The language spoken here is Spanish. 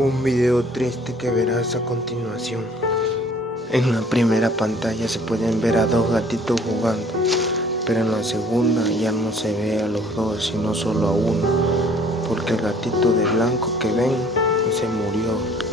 Un video triste que verás a continuación. En la primera pantalla se pueden ver a dos gatitos jugando, pero en la segunda ya no se ve a los dos sino solo a uno, porque el gatito de blanco que ven se murió.